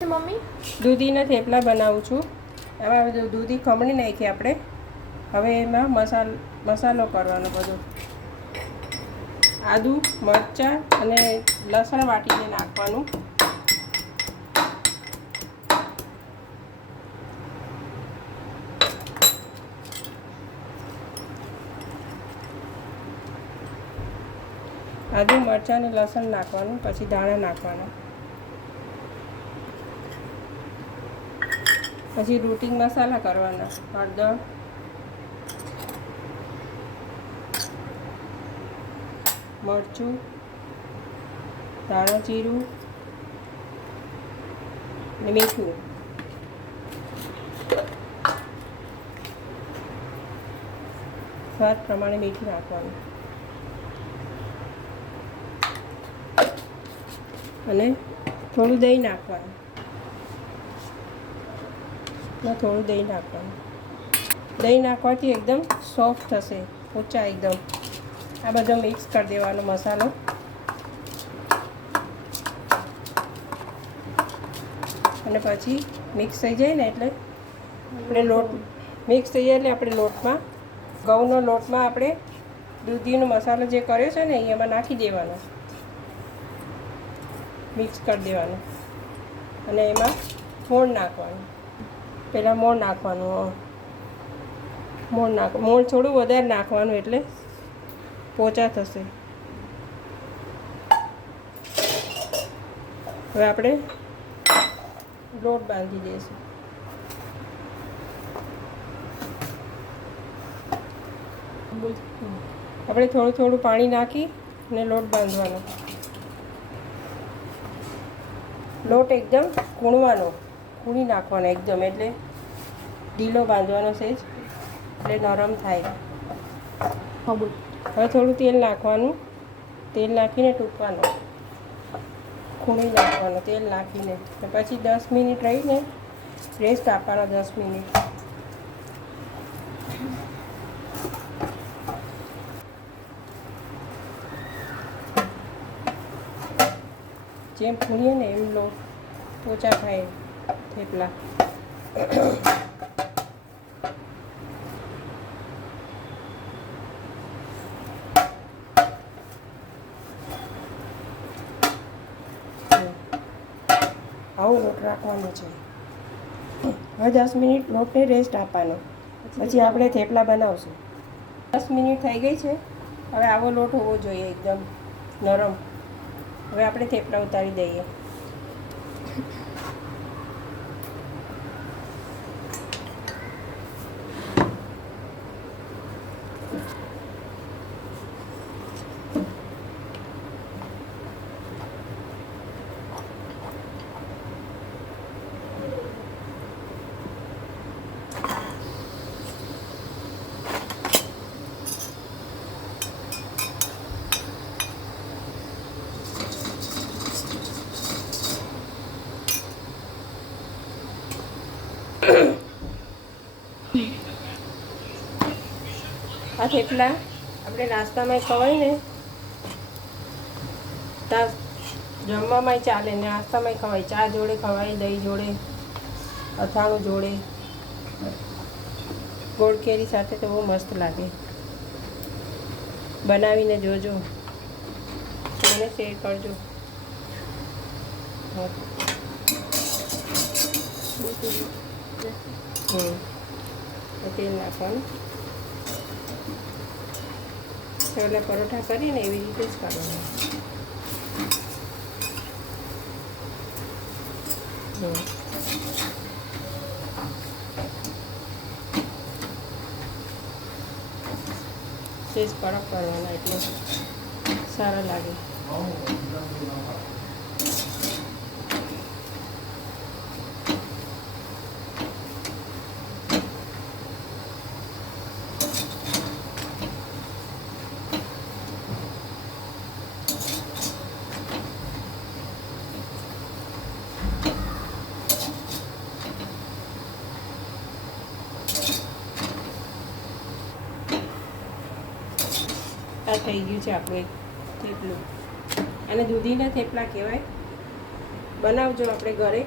Mummy દૂધીના thepla બનાવું છું. એમાં દૂધી ખમણી નાખી આપણે. હવે એમાં મસાલો કરવાનો બધો. આદુ, મરચાં અને લસણ વાટીને નાખવાનું. આદુ, મરચાં અને લસણ નાખવાનું, પછી દાણા નાખવાના. પછી રૂટિંગ મસાલા કરવાના. હળદર, મરચું, ધાણા જીરું અને મીઠું. સ્વાદ પ્રમાણે મીઠું નાખવાનું અને થોડું દહીં નાખવાનું. થોડું દહીં નાખવાનું. દહીં નાખવાથી એકદમ સોફ્ટ થશે, ઊંચા એકદમ. આ બધો મિક્સ કરી દેવાનો મસાલો. અને પછી મિક્સ થઈ જાય ને એટલે આપણે મિક્સ થઈ જાય એટલે આપણે લોટમાં, ઘઉંનો લોટમાં આપણે દૂધીનો મસાલો જે કર્યો છે ને એમાં નાખી દેવાનો. મિક્સ કરી દેવાનું અને એમાં મોણ નાખવાનું. પહેલાં મોણ નાખવાનું. મોણ થોડું વધારે નાખવાનું એટલે પોચા થશે. હવે આપણે લોટ બાંધી દઈશું. આપણે થોડું થોડું પાણી નાખી અને લોટ બાંધવાનો. લોટ એકદમ કૂણી નાખવાનો એકદમ, એટલે ઢીલો બાંધવાનો સહેજ, એટલે નરમ થાય. હવે થોડું તેલ નાખવાનું. તેલ નાખીને ટૂંકવાનું, ખૂણી નાખવાનું તેલ નાખીને. પછી 10 મિનિટ રહીને રેસ્ટ આપવાનો. 10 મિનિટ. જેમ ખૂણીએ ને એમ લોટ પોચા થાય થેપલા. આવો લોટ રાખવાનો છે. હવે 10 મિનિટ લોટને રેસ્ટ આપવાનો. પછી આપણે થેપલા બનાવશું. 10 મિનિટ થઈ ગઈ છે. હવે આવો લોટ હોવો જોઈએ એકદમ નરમ. હવે આપણે થેપલા ઉતારી દઈએ. આ થેપલા આપણે નાસ્તામાં ખવાય ને, ત્યાં જમવામાં ચાલે, નાસ્તામાં ખવાય, ચા જોડે ખવાય, દહીં જોડે, અથાણું જોડે, ગોળ કેરી સાથે તો બહુ મસ્ત લાગે. બનાવીને જોજો, મને શેર કરજો. તેલ નાખવાનું. એટલે પરોઠા કરીને એવી રીતે જ કરવાનું. સેજ કડક કરવાના એટલે સારા લાગે. આ થઈ ગયું છે આપણું એક થેપલું. અને દૂધીના થેપલા કહેવાય. બનાવજો આપણે ઘરે.